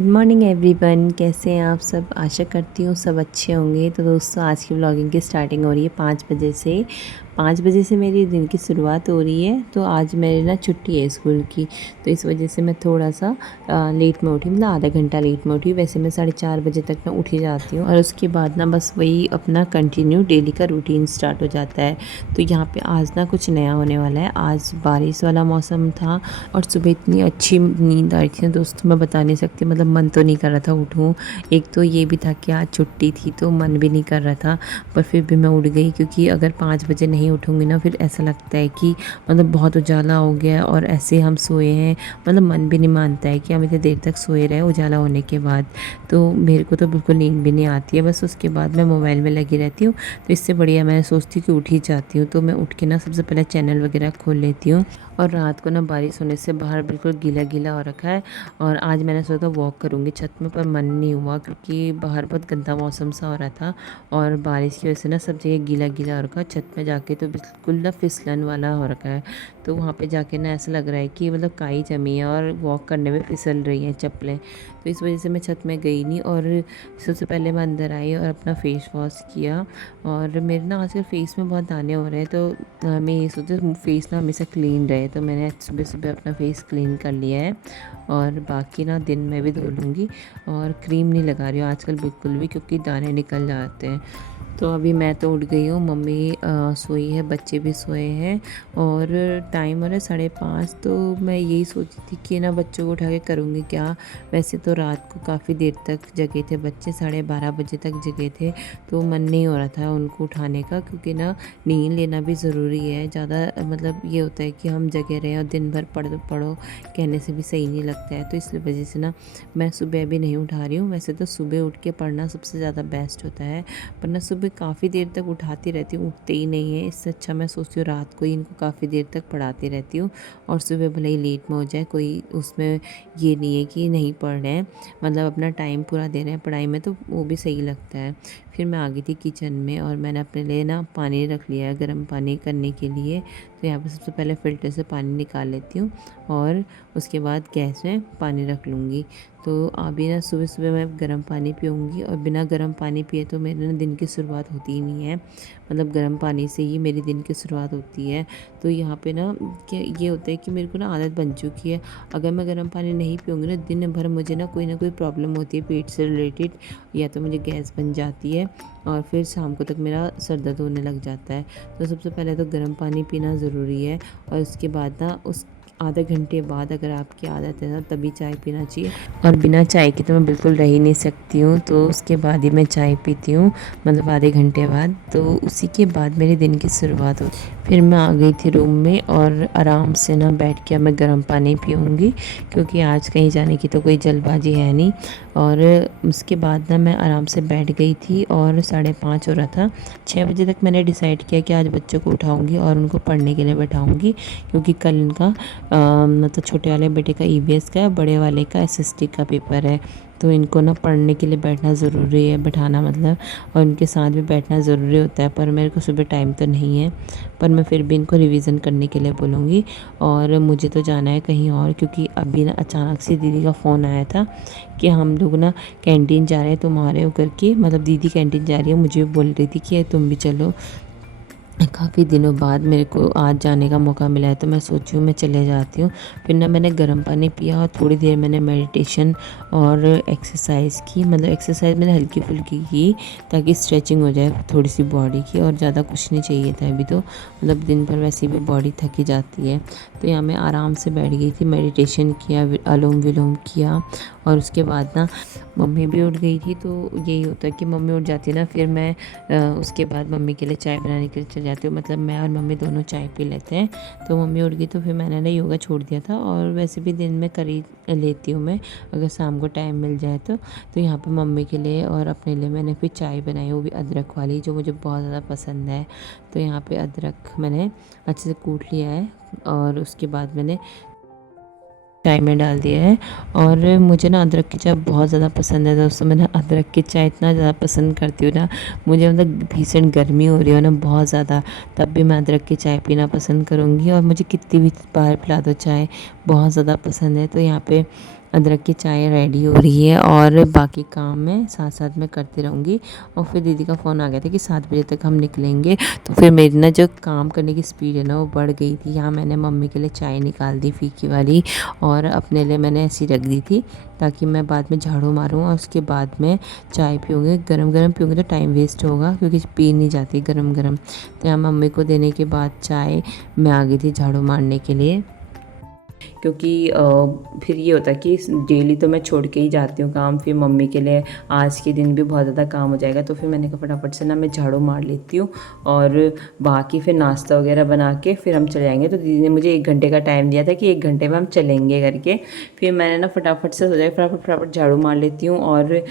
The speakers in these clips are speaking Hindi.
गुड मॉर्निंग एवरीवन, कैसे हैं आप सब। आशा करती हूँ सब अच्छे होंगे। तो दोस्तों, आज की व्लॉगिंग की स्टार्टिंग हो रही है 5 बजे से मेरी दिन की शुरुआत हो रही है। तो आज मेरी ना छुट्टी है स्कूल की, तो इस वजह से मैं थोड़ा सा लेट में उठी, मतलब आधा घंटा लेट में उठी। वैसे मैं 4:30 बजे तक मैं उठ ही जाती हूँ और उसके बाद ना बस वही अपना कंटिन्यू डेली का रूटीन स्टार्ट हो जाता है। तो यहाँ पे आज ना कुछ नया होने वाला है। आज बारिश वाला मौसम था और सुबह इतनी अच्छी नींद आई थी दोस्तों, मैं बता नहीं सकती। मतलब मन तो नहीं कर रहा था उठूँ। एक तो ये भी था कि आज छुट्टी थी तो मन भी नहीं कर रहा था, पर फिर भी मैं उठ गई, क्योंकि अगर 5 बजे नहीं उठूँगी ना फिर ऐसा लगता है कि मतलब बहुत उजाला हो गया और ऐसे हम सोए हैं। मतलब मन भी नहीं मानता है कि हम इतनी देर तक सोए रहे उजाला होने के बाद। तो मेरे को तो बिल्कुल नींद भी नहीं आती है, बस उसके बाद मैं मोबाइल में लगी रहती हूँ। तो इससे बढ़िया मैं सोचती हूँ कि उठ ही जाती हूँ। तो मैं उठ के ना सबसे पहले चैनल वगैरह खोल लेती हूँ। और रात को ना बारिश होने से बाहर बिल्कुल गीला गीला हो रखा है। और आज मैंने सोचा वॉक करूँगी छत में, पर मन नहीं हुआ क्योंकि बाहर बहुत गंदा मौसम सा हो रहा था और बारिश की वजह से ना सब जगह गीला गीला हो रखा है। छत में जाके तो बिल्कुल ना फिसलन वाला हो रखा है। तो वहाँ पे जाके ना ऐसा लग रहा है कि मतलब काई जमी है और वॉक करने में फिसल रही हैं चप्पलें। तो इस वजह से मैं छत में गई नहीं और सबसे पहले मैं अंदर आई और अपना फेस वॉश किया। और मेरे ना आजकल फेस में बहुत दाने हो रहे हैं, तो मैं ये सोचा फेस ना हमेशा क्लीन रहे, तो मैंने सुबह सुबह अपना फेस क्लीन कर लिया है। और बाकी ना दिन में भी धो लूँगी। और क्रीम नहीं लगा रही हूँ आजकल बिल्कुल भी, क्योंकि दाने निकल जाते हैं। तो अभी मैं तो उठ गई हूँ, मम्मी सोई है, बच्चे भी सोए हैं और टाइम हो रहा है 5:30। तो मैं यही सोची थी कि ना बच्चों को उठा के करूँगी क्या। वैसे तो रात को काफ़ी देर तक जगे थे बच्चे, 12:30 बजे तक जगे थे। तो मन नहीं हो रहा था उनको उठाने का, क्योंकि ना नींद लेना भी ज़रूरी है। ज़्यादा मतलब ये होता है कि हम जगे रहें और दिन भर पढ़ो पढ़ो कहने से भी सही नहीं लगता है। तो इस वजह से ना मैं सुबह भी नहीं उठा रही हूँ। वैसे तो सुबह उठ के पढ़ना सबसे ज़्यादा बेस्ट होता है, पर ना सुबह काफ़ी देर तक उठाती रहती हूँ, उठते ही नहीं है। इससे अच्छा मैं सोचती हूँ रात को ही इनको काफ़ी देर तक पढ़ाती रहती हूँ और सुबह भले ही लेट में हो जाए, कोई उसमें ये नहीं है कि नहीं पढ़ रहे हैं, मतलब अपना टाइम पूरा दे रहे हैं पढ़ाई में, तो वो भी सही लगता है। फिर मैं आ गई थी किचन में और मैंने अपने लिए ना पानी रख लिया है गर्म पानी करने के लिए। तो यहाँ पर सबसे पहले फ़िल्टर से पानी निकाल लेती हूँ और उसके बाद गैस में पानी रख लूँगी। तो अभी ना सुबह सुबह मैं गर्म पानी पीऊँगी, और बिना गर्म पानी पिए तो मेरे ना दिन की शुरुआत होती ही नहीं है। मतलब गर्म पानी से ही मेरी दिन की शुरुआत होती है। तो यहाँ पे ना क्या ये होता है कि मेरे को ना आदत बन चुकी है, अगर मैं गर्म पानी नहीं पीऊँगी ना दिन भर मुझे ना कोई प्रॉब्लम होती है पेट से रिलेटेड, या तो मुझे गैस बन जाती है और फिर शाम को तक मेरा सर दर्द होने लग जाता है। तो सबसे पहले तो गर्म पानी पीना ज़रूरी है और उसके बाद ना उस आधे घंटे बाद अगर आपकी आदत है ना तभी चाय पीना चाहिए। और बिना चाय के तो मैं बिल्कुल रह ही नहीं सकती हूँ, तो उसके बाद ही मैं चाय पीती हूँ, मतलब आधे घंटे बाद। तो उसी के बाद मेरे दिन की शुरुआत होती है। फिर मैं आ गई थी रूम में और आराम से ना बैठ के अब मैं गर्म पानी पीऊँगी, क्योंकि आज कहीं जाने की तो कोई जल्दबाजी है नहीं। और उसके बाद ना मैं आराम से बैठ गई थी और 5:30 हो रहा था। 6 बजे तक मैंने डिसाइड किया कि आज बच्चों को उठाऊँगी और उनको पढ़ने के लिए बैठाऊँगी, क्योंकि कल उनका मतलब छोटे वाले बेटे का ईवीएस का है, बड़े वाले का एसएसटी का पेपर है। तो इनको ना पढ़ने के लिए बैठना ज़रूरी है, बैठाना मतलब, और उनके साथ भी बैठना ज़रूरी होता है। पर मेरे को सुबह टाइम तो नहीं है, पर मैं फिर भी इनको रिवीज़न करने के लिए बोलूँगी। और मुझे तो जाना है कहीं और, क्योंकि अभी ना अचानक से दीदी का फ़ोन आया था कि हम लोग ना कैंटीन जा रहे हैं तुम्हारे होकर के, मतलब दीदी कैंटीन जा रही है, मुझे बोल रही थी कि तुम भी चलो। काफ़ी दिनों बाद मेरे को आज जाने का मौका मिला है, तो मैं सोची हूँ मैं चले जाती हूँ। फिर ना मैंने गर्म पानी पिया और थोड़ी देर मैंने मेडिटेशन और एक्सरसाइज की, मतलब एक्सरसाइज मैंने हल्की फुल्की की ताकि स्ट्रेचिंग हो जाए थोड़ी सी बॉडी की, और ज़्यादा कुछ नहीं चाहिए था अभी तो, मतलब दिन भर वैसे भी बॉडी थकी जाती है। तो यहाँ मैं आराम से बैठ गई थी, मेडिटेशन किया, अनुलोम विलोम किया। और उसके बाद ना मम्मी भी उठ गई थी। तो यही होता है कि मम्मी उठ जाती है ना, फिर मैं उसके बाद मम्मी के लिए चाय बनाने के लिए चले जाती हूँ, मतलब मैं और मम्मी दोनों चाय पी लेते हैं। तो मम्मी उठ गई तो फिर मैंने ना योगा छोड़ दिया था, और वैसे भी दिन में कर ही लेती हूँ मैं, अगर शाम को टाइम मिल जाए तो। तो यहाँ पे मम्मी के लिए और अपने लिए मैंने फिर चाय बनाई, वो भी अदरक वाली, जो मुझे बहुत ज़्यादा पसंद है। तो यहाँ पे अदरक मैंने अच्छे से कूट लिया है और उसके बाद मैंने चाय में डाल दिया है। और मुझे ना अदरक की चाय बहुत ज़्यादा पसंद है दोस्तों। मैं ना अदरक की चाय इतना ज़्यादा पसंद करती हूँ ना, मुझे मतलब भीषण गर्मी हो रही हो ना बहुत ज़्यादा, तब भी मैं अदरक की चाय पीना पसंद करूँगी। और मुझे कितनी भी बार पिला दो चाय, बहुत ज़्यादा पसंद है। तो यहाँ पे अदरक की चाय रेडी हो रही है और बाकी काम मैं साथ साथ में करती रहूँगी। और फिर दीदी का फ़ोन आ गया था कि 7 बजे तक हम निकलेंगे, तो फिर मेरी ना जो काम करने की स्पीड है ना वो बढ़ गई थी। यहाँ मैंने मम्मी के लिए चाय निकाल दी फीकी वाली, और अपने लिए मैंने ऐसी रख दी थी ताकि मैं बाद में झाड़ू मारूँ और उसके बाद में चाय पीऊँगी। गरम गरम पीऊँगी तो टाइम वेस्ट होगा, क्योंकि पी नहीं जाती गरम गरम। तो यहाँ मम्मी को देने के बाद चाय मैं आ गई थी झाड़ू मारने के लिए, क्योंकि फिर ये होता है कि डेली तो मैं छोड़ के ही जाती हूँ काम, फिर मम्मी के लिए आज के दिन भी बहुत ज़्यादा काम हो जाएगा। तो फिर मैंने कहा फटाफट से ना मैं झाड़ू मार लेती हूँ, और बाकी फिर नाश्ता वगैरह बना के फिर हम चले जाएंगे। तो दीदी ने मुझे 1 घंटे का टाइम दिया था कि 1 घंटे में हम चलेंगे करके। फिर मैंने ना फटाफट से सोचा फटाफट फटाफट झाड़ू मार लेती हूँ, और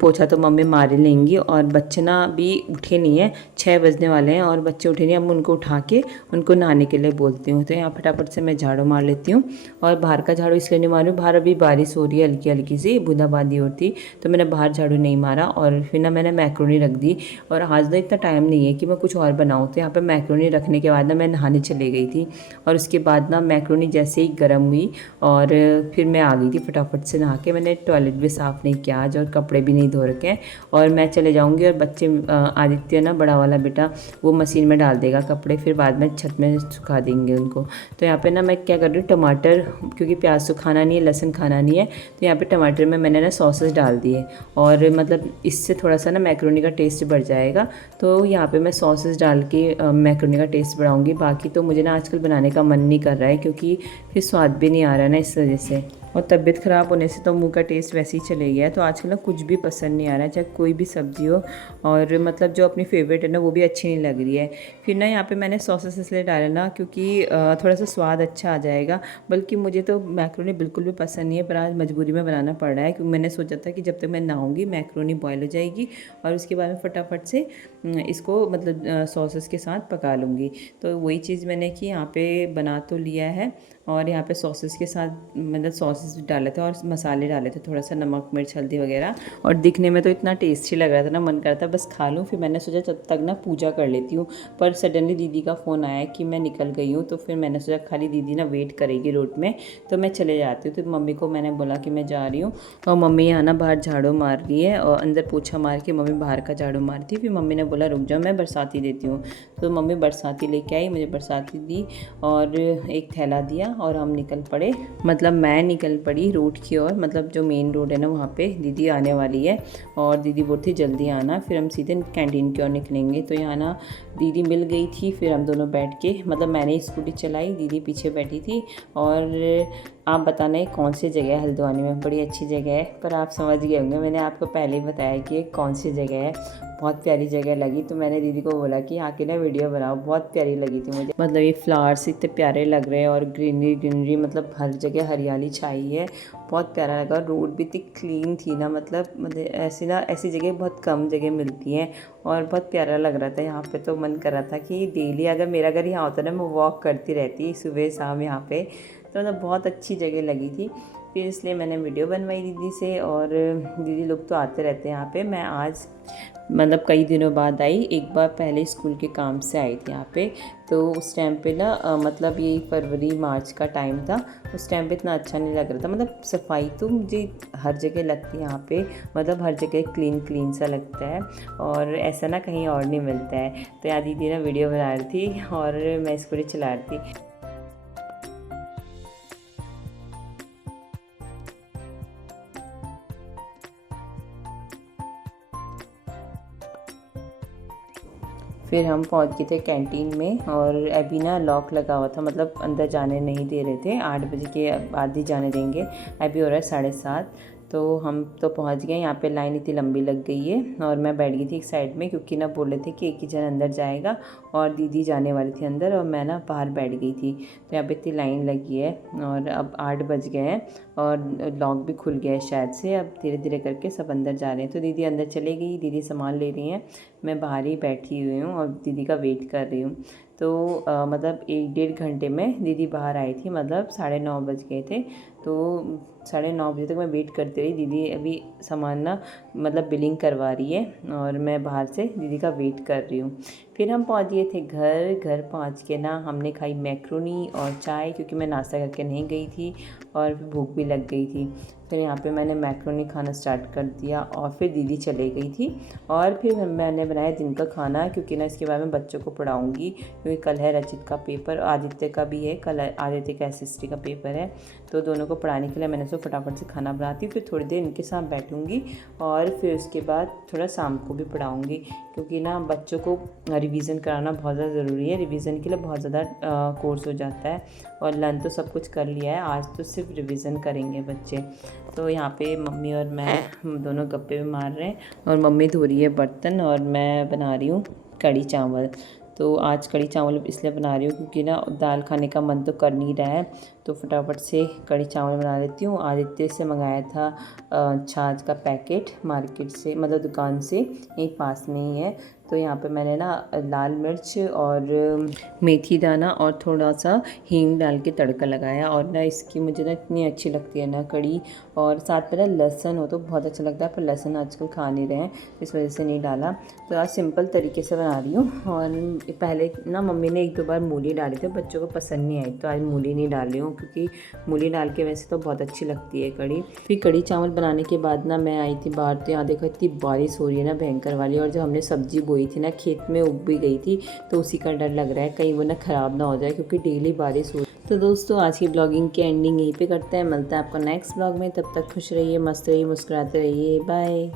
पोछा तो मम्मी मार ही लेंगी। और बच्चे ना अभी उठे नहीं हैं, 6 बजने वाले हैं और बच्चे उठे नहीं। अब उनको उठा के उनको नहाने के लिए बोलती हूँ। तो यहाँ फटाफट से मैं झाड़ू मार लेती हूँ। और बाहर का झाड़ू इसलिए नहीं मारूँ, बाहर अभी बारिश हो रही है हल्की हल्की सी बूंदाबांदी होती, तो मैंने बाहर झाड़ू नहीं मारा। और फिर ना मैंने मैक्रोनी रख दी, और आज ना इतना टाइम नहीं है कि मैं कुछ और बनाऊँ। तो यहाँ पे मैक्रोनी रखने के बाद ना मैं नहाने चली गई थी, और उसके बाद ना मैक्रोनी जैसे ही गर्म हुई और फिर मैं आ गई थी फटाफट से नहा के। मैंने टॉयलेट भी साफ़ नहीं किया आज, और कपड़े भी नहीं धो रखे हैं। और मैं चले जाऊँगी, और बच्चे आदित्य ना बड़ा वाला बेटा वो मशीन में डाल देगा कपड़े, फिर बाद में छत में सुखा देंगे उनको। तो यहाँ पे ना मैं क्या कर रही हूँ, टमाटर, क्योंकि प्याज तो खाना नहीं है, लहसुन खाना नहीं है, तो यहाँ पे टमाटर में मैंने ना सॉसेस डाल दिए, और मतलब इससे थोड़ा सा ना मैक्रोनी का टेस्ट बढ़ जाएगा। तो यहाँ पे मैं सॉसेस डाल के मैक्रोनी का टेस्ट बढ़ाऊँगी। बाकी तो मुझे ना आजकल बनाने का मन नहीं कर रहा है, क्योंकि फिर स्वाद भी नहीं आ रहा है ना इस वजह से, और तबीयत ख़राब होने से तो मुंह का टेस्ट वैसे ही चले गया है। तो आजकल ना कुछ भी पसंद नहीं आ रहा है, चाहे कोई भी सब्ज़ी हो, और मतलब जो अपनी फेवरेट है ना वो भी अच्छी नहीं लग रही है। फिर ना यहाँ पे मैंने सॉसेस इसलिए डाले ना क्योंकि थोड़ा सा स्वाद अच्छा आ जाएगा। बल्कि मुझे तो मैक्रोनी बिल्कुल भी पसंद नहीं है, पर आज मजबूरी में बनाना पड़ रहा है, क्योंकि मैंने सोचा था कि जब तक मैं नहाऊंगी मैक्रोनी बॉयल हो जाएगी, और उसके बाद में फटाफट से इसको मतलब सॉसेस के साथ पका लूँगी। तो वही चीज़ मैंने की, यहाँ पे बना तो लिया है, और यहाँ पे सॉसेस के साथ मतलब सॉसेस भी डाले थे और मसाले डाले थे, थोड़ा सा नमक मिर्च हल्दी वगैरह, और दिखने में तो इतना टेस्टी लग रहा था ना, मन करता बस खा लूँ। फिर मैंने सोचा जब तक ना पूजा कर लेती हूँ, पर सडनली दीदी का फ़ोन आया कि मैं निकल गई हूँ। तो फिर मैंने सोचा खाली दीदी ना वेट करेगी रोड में, तो मैं चले जाती हूँ। तो मम्मी को मैंने बोला कि मैं जा रही हूँ, और मम्मी यहाँ ना बाहर झाड़ू मार रही है, और अंदर पोछा मार के मम्मी बाहर का झाड़ू मारती। फिर मम्मी ने बोला रुक जाओ मैं बरसाती देती हूँ, तो मम्मी बरसाती लेके आई, मुझे बरसाती दी और एक थैला दिया, और हम निकल पड़े। मतलब मैं निकल पड़ी रोड की ओर, मतलब जो मेन रोड है ना वहाँ पे दीदी आने वाली है, और दीदी बोलती जल्दी आना, फिर हम सीधे कैंटीन की ओर निकलेंगे। तो यहाँ ना दीदी मिल गई थी, फिर हम दोनों बैठ के, मतलब मैंने स्कूटी चलाई, दीदी पीछे बैठी थी। और आप बताना ये कौन सी जगह है हल्द्वानी में, बड़ी अच्छी जगह है, पर आप समझ गए होंगे, मैंने आपको पहले ही बताया कि कौन सी जगह है। बहुत प्यारी जगह लगी, तो मैंने दीदी को बोला कि आके ना वीडियो बनाओ, बहुत प्यारी लगी थी मुझे। मतलब ये फ्लावर्स इतने प्यारे लग रहे हैं, और ग्रीनरी ग्रीनरी, मतलब हर जगह हरियाली छाई है, बहुत प्यारा लगा। रोड भी इतनी क्लीन थी ना, मतलब ऐसी ना ऐसी जगह बहुत कम जगह मिलती हैं, और बहुत प्यारा लग रहा था यहाँ पे। तो मन कर रहा था कि डेली अगर मेरा घर यहाँ होता ना, मैं वॉक करती रहती सुबह शाम यहाँ पे। तो मतलब बहुत अच्छी जगह लगी थी, फिर इसलिए मैंने वीडियो बनवाई दीदी से। और दीदी लोग तो आते रहते हैं यहाँ पे। मैं आज मतलब कई दिनों बाद आई, एक बार पहले स्कूल के काम से आई थी यहाँ पे। तो उस टाइम पे ना मतलब ये फरवरी मार्च का टाइम था, उस टाइम पे इतना अच्छा नहीं लग रहा था। मतलब सफाई तो मुझे हर जगह लगती है यहाँ पे, मतलब हर जगह क्लीन क्लीन सा लगता है, और ऐसा ना कहीं और नहीं मिलता है। तो यहाँ दीदी ना वीडियो बना रही थी, और मैं स्कूटी चला रही थी। फिर हम पहुंच गए थे कैंटीन में, और अभी ना लॉक लगा हुआ था, मतलब अंदर जाने नहीं दे रहे थे, 8 बजे के बाद ही जाने देंगे। अभी हो रहा है 7:30, तो हम तो पहुंच गए। यहाँ पे लाइन इतनी लंबी लग गई है, और मैं बैठ गई थी एक साइड में, क्योंकि ना बोले थे कि एक ही जन अंदर जाएगा, और दीदी जाने वाली थी अंदर, और मैं ना बाहर बैठ गई थी। तो यहाँ पे इतनी लाइन लगी है, और अब 8 बज गए हैं, और लॉक भी खुल गया है शायद से। अब धीरे धीरे करके सब अंदर जा रहे हैं। तो दीदी अंदर चले गई, दीदी सामान ले रही हैं, मैं बाहर ही बैठी हुई हूँ और दीदी का वेट कर रही हूँ। तो मतलब 1-1.5 घंटे में दीदी बाहर आई थी, मतलब 9:30 बज गए थे। तो 9:30 बजे तक मैं वेट करती रही। दीदी अभी सामान ना मतलब बिलिंग करवा रही है, और मैं बाहर से दीदी का वेट कर रही हूँ। फिर हम पहुंच गए थे घर पहुंच के ना हमने खाई मैक्रोनी और चाय, क्योंकि मैं नाश्ता करके नहीं गई थी और भूख भी लग गई थी। फिर यहाँ पे मैंने मैक्रोनी खाना स्टार्ट कर दिया और फिर दीदी चले गई थी और फिर मैंने बनाया दिन का खाना, क्योंकि ना इसके बाद में बच्चों को पढ़ाऊँगी, क्योंकि कल है रचित का पेपर, आदित्य का भी है, कल आदित्य का SST का पेपर है, तो दोनों को पढ़ाने के लिए मैंने सो फटाफट से खाना बनाती हूँ। फिर थोड़ी देर इनके साथ बैठूँगी और फिर उसके बाद थोड़ा शाम को भी पढ़ाऊँगी, क्योंकि ना बच्चों को रिवीजन कराना बहुत ज़्यादा ज़रूरी है। रिवीजन के लिए बहुत ज़्यादा कोर्स हो जाता है और लर्न तो सब कुछ कर लिया है, आज तो सिर्फ रिवीजन करेंगे बच्चे। तो यहाँ पे मम्मी और मैं हम दोनों गप्पे भी मार रहे हैं और मम्मी धो रही है बर्तन और मैं बना रही हूँ कढ़ी चावल। तो आज कढ़ी चावल इसलिए बना रही हूँ क्योंकि ना दाल खाने का मन तो कर नहीं रहा है, तो फटाफट से कढ़ी चावल बना लेती हूँ। आदित्य से मंगाया था छाछ का पैकेट मार्केट से, मतलब दुकान से, यहीं पास में ही है। तो यहाँ पे मैंने ना लाल मिर्च और मेथी दाना और थोड़ा सा हींग डाल के तड़का लगाया, और ना इसकी मुझे ना इतनी अच्छी लगती है ना कढ़ी, और साथ में ना लहसुन हो तो बहुत अच्छा लगता है, पर लहसुन आजकल खा नहीं रहे हैं, इस वजह से नहीं डाला। तो आज सिंपल तरीके से बना रही हूँ। और पहले ना मम्मी ने 1-2 बार मूली डाली थी, बच्चों को पसंद नहीं आई, तो आज मूली नहीं डाल रही हूँ, क्योंकि मूली डाल के वैसे तो बहुत अच्छी लगती है कढ़ी। फिर कढ़ी चावल बनाने के बाद ना मैं आई थी बाहर, तो यहाँ देखो इतनी बारिश हो रही है ना भयंकर वाली, और जो हमने सब्जी बोई थी ना खेत में उग भी गई थी, तो उसी का डर लग रहा है कहीं वो ना ख़राब ना हो जाए, क्योंकि डेली बारिश हो। तो दोस्तों आज की ब्लॉगिंग की एंडिंग यहीं पे करते हैं, मिलता है आपको नेक्स्ट ब्लॉग में, तब तक खुश रहिए, मस्त रहिए, मुस्कुराते रहिए, बाय।